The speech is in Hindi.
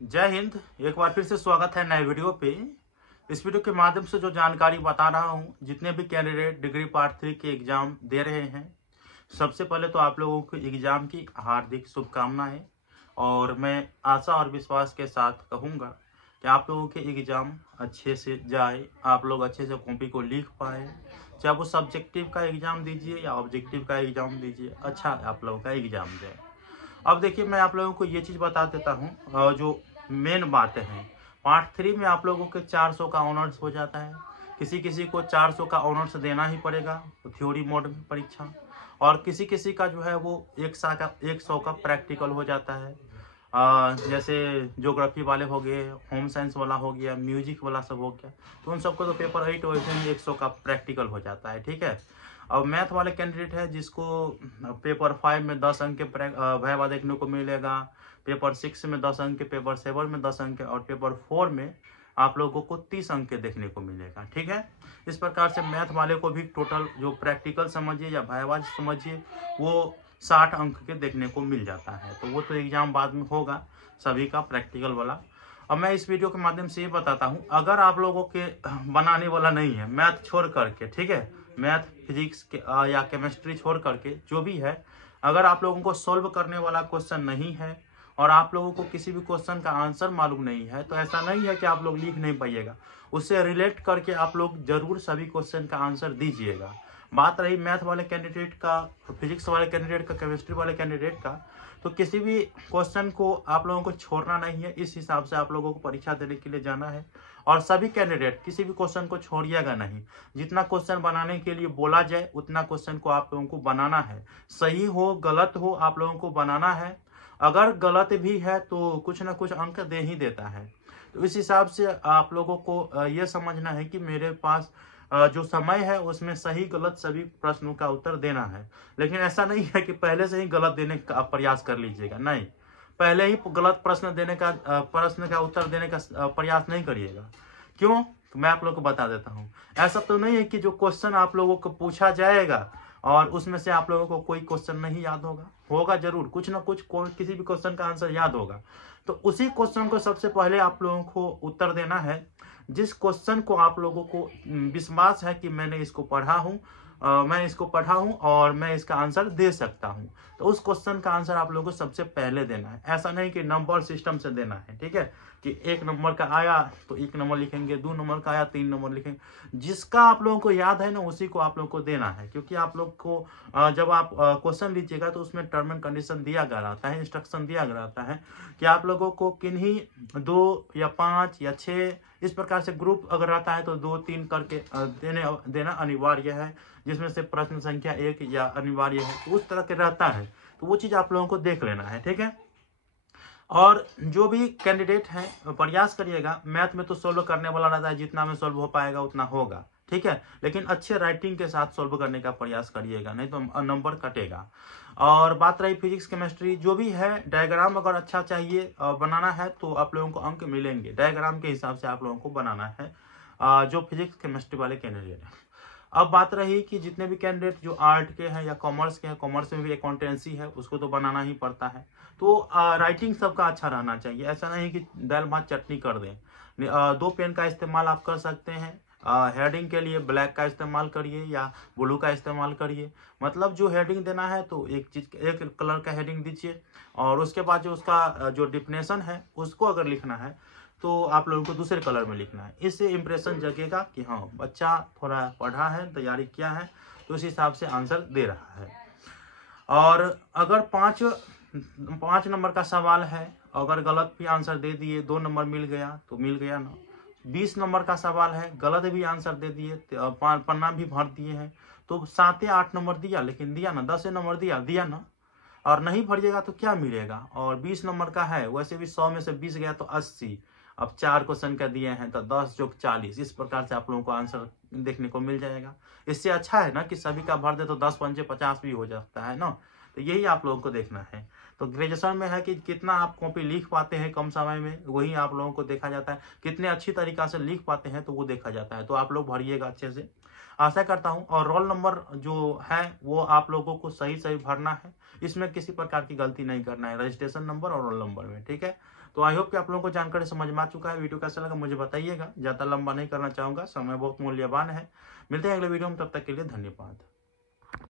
जय हिंद। एक बार फिर से स्वागत है नए वीडियो पे। इस वीडियो के माध्यम से जो जानकारी बता रहा हूँ, जितने भी कैंडिडेट डिग्री पार्ट 3 के एग्जाम दे रहे हैं, सबसे पहले तो आप लोगों को एग्जाम की हार्दिक शुभकामनाएं। और मैं आशा और विश्वास के साथ कहूँगा कि आप लोगों के एग्जाम अच्छे से जाए, आप लोग अच्छे से कॉपी को लिख पाए। चाहे वो सब्जेक्टिव का एग्जाम दीजिए या ऑब्जेक्टिव का एग्जाम दीजिए, अच्छा आप लोगों का एग्जाम जाए। अब देखिए, मैं आप लोगों को ये चीज़ बता देता हूँ, जो मेन बातें हैं। पार्ट 3 में आप लोगों के 400 का ऑनर्स हो जाता है। किसी किसी को 400 का ऑनर्स देना ही पड़ेगा, तो थ्योरी मोड में परीक्षा। और किसी किसी का जो है वो 100 का प्रैक्टिकल हो जाता है। जैसे ज्योग्राफी वाले हो गए, होम साइंस वाला हो गया, म्यूजिक वाला सब हो गया, तो उन सबको तो पेपर 8 वैसे ही 100 का प्रैक्टिकल हो जाता है। ठीक है। अब मैथ वाले कैंडिडेट है जिसको पेपर 5 में 10 अंक के वाइवा देखने को मिलेगा, पेपर 6 में 10 अंक के, पेपर 7 में 10 अंक के, और पेपर 4 में आप लोगों को 30 अंक के देखने को मिलेगा। ठीक है। इस प्रकार से मैथ वाले को भी टोटल जो प्रैक्टिकल समझिए या वाइवा समझिए, वो 60 अंक के देखने को मिल जाता है। तो वो तो एग्जाम बाद में होगा सभी का प्रैक्टिकल वाला। अब मैं इस वीडियो के माध्यम से ये बताता हूँ, अगर आप लोगों के बनाने वाला नहीं है, मैथ छोड़ करके, ठीक है, मैथ फिजिक्स के या केमिस्ट्री छोड़ करके जो भी है, अगर आप लोगों को सॉल्व करने वाला क्वेश्चन नहीं है और आप लोगों को किसी भी क्वेश्चन का आंसर मालूम नहीं है, तो ऐसा नहीं है कि आप लोग लिख नहीं पाइएगा। उससे रिलेट करके आप लोग जरूर सभी क्वेश्चन का आंसर दीजिएगा। बात रही मैथ वाले कैंडिडेट का, फिजिक्स वाले कैंडिडेट का, केमिस्ट्री वाले कैंडिडेट का, तो किसी भी क्वेश्चन को आप लोगों को छोड़ना नहीं है। इस हिसाब से आप लोगों को परीक्षा देने के लिए जाना है। और सभी कैंडिडेट किसी भी क्वेश्चन को छोड़िएगा नहीं। जितना क्वेश्चन बनाने के लिए बोला जाए उतना क्वेश्चन को आप लोगों को बनाना है। सही हो गलत हो, आप लोगों को बनाना है। अगर गलत भी है तो कुछ ना कुछ अंक दे ही देता है। तो इस हिसाब से आप लोगों को ये समझना है कि मेरे पास जो समय है उसमें सही गलत सभी प्रश्नों का उत्तर देना है। लेकिन ऐसा नहीं है कि पहले से ही गलत देने का प्रयास कर लीजिएगा, नहीं। पहले ही गलत प्रश्न का उत्तर देने का प्रयास नहीं करिएगा। क्यों? तो मैं आप लोगों को बता देता हूँ। ऐसा तो नहीं है कि जो क्वेश्चन आप लोगों को पूछा जाएगा और उसमें से आप लोगों को कोई क्वेश्चन नहीं याद होगा जरूर कुछ ना कुछ, किसी भी क्वेश्चन का आंसर याद होगा। तो उसी क्वेश्चन को सबसे पहले आप लोगों को उत्तर देना है। जिस क्वेश्चन को आप लोगों को विश्वास है कि मैंने इसको पढ़ा हूँ, मैं इसको पढ़ा हूँ और मैं इसका आंसर दे सकता हूँ, तो उस क्वेश्चन का आंसर आप लोगों को सबसे पहले देना है। ऐसा नहीं कि नंबर सिस्टम से देना है। ठीक है, कि 1 नंबर का आया तो 1 नंबर लिखेंगे, 2 नंबर का आया 3 नंबर लिखेंगे। जिसका आप लोगों को याद है ना, उसी को आप लोगों को देना है। क्योंकि आप लोग को जब आप क्वेश्चन लीजिएगा तो उसमें टर्म एंड कंडीशन दिया गया रहता है, इंस्ट्रक्शन दिया गया रहता है कि आप लोगों को किन्हीं 2 या 5 या 6 इस प्रकार से ग्रुप अगर रहता है तो 2-3 करके देना अनिवार्य है, जिसमें से प्रश्न संख्या 1 या अनिवार्य है, तो उस तरह के रहता है। तो वो चीज आप लोगों को देख लेना है। ठीक है। और जो भी कैंडिडेट है प्रयास करिएगा, मैथ में तो सोल्व करने वाला रहता है, जितना में सोल्व हो पाएगा उतना होगा। ठीक है, लेकिन अच्छे राइटिंग के साथ सोल्व करने का प्रयास करिएगा, नहीं तो नंबर कटेगा। और बात रही फिजिक्स केमिस्ट्री, जो भी है डायग्राम अगर अच्छा चाहिए बनाना है तो आप लोगों को अंक मिलेंगे। डायग्राम के हिसाब से आप लोगों को बनाना है जो फिजिक्स केमिस्ट्री वाले कैंडिडेट हैं। अब बात रही कि जितने भी कैंडिडेट जो आर्ट के हैं या कॉमर्स के हैं, कॉमर्स में भी अकाउंटेंसी है, उसको तो बनाना ही पड़ता है। तो राइटिंग सबका अच्छा रहना चाहिए। ऐसा नहीं कि दाल भात चटनी कर दें। 2 पेन का इस्तेमाल आप कर सकते हैं। हेडिंग के लिए ब्लैक का इस्तेमाल करिए या ब्लू का इस्तेमाल करिए। मतलब जो हेडिंग देना है तो एक कलर का हेडिंग दीजिए, और उसके बाद जो उसका जो डिफिनेशन है उसको अगर लिखना है तो आप लोगों को दूसरे कलर में लिखना है। इससे इंप्रेशन जगेगा कि हाँ बच्चा थोड़ा पढ़ा है, तैयारी किया है, तो उस हिसाब से आंसर दे रहा है। और अगर 5 नंबर का सवाल है, अगर गलत भी आंसर दे दिए, 2 नंबर मिल गया तो मिल गया ना। 20 नंबर का सवाल है, गलत भी आंसर दे दिए, पन्ना भी भर दिए हैं, तो 7 या 8 नंबर दिया, लेकिन दिया ना, 10 नंबर दिया ना। और नहीं भरिएगा तो क्या मिलेगा। और 20 नंबर का है, वैसे भी 100 में से 20 गया तो 80। अब 4 क्वेश्चन का दिए हैं तो 10 जोक 40। इस प्रकार से आप लोगों को आंसर देखने को मिल जाएगा। इससे अच्छा है ना कि सभी का भर दे तो 10 पंचे 50 भी हो जाता है ना। तो यही आप लोगों को देखना है। तो ग्रेजुएशन में है कि कितना आप कॉपी लिख पाते हैं कम समय में, वही आप लोगों को देखा जाता है। कितने अच्छी तरीका से लिख पाते हैं तो वो देखा जाता है। तो आप लोग भरिएगा अच्छे से, आशा करता हूँ। और रोल नंबर जो है वो आप लोगों को सही सही भरना है। इसमें किसी प्रकार की गलती नहीं करना है, रजिस्ट्रेशन नंबर और रोल नंबर में। ठीक है। तो आई होप कि आप लोगों को जानकारी समझ में आ चुका है। वीडियो कैसा लगा मुझे बताइएगा, ज़्यादा लंबा नहीं करना चाहूँगा, समय बहुत मूल्यवान है। मिलते हैं अगले वीडियो में, तब तक के लिए धन्यवाद।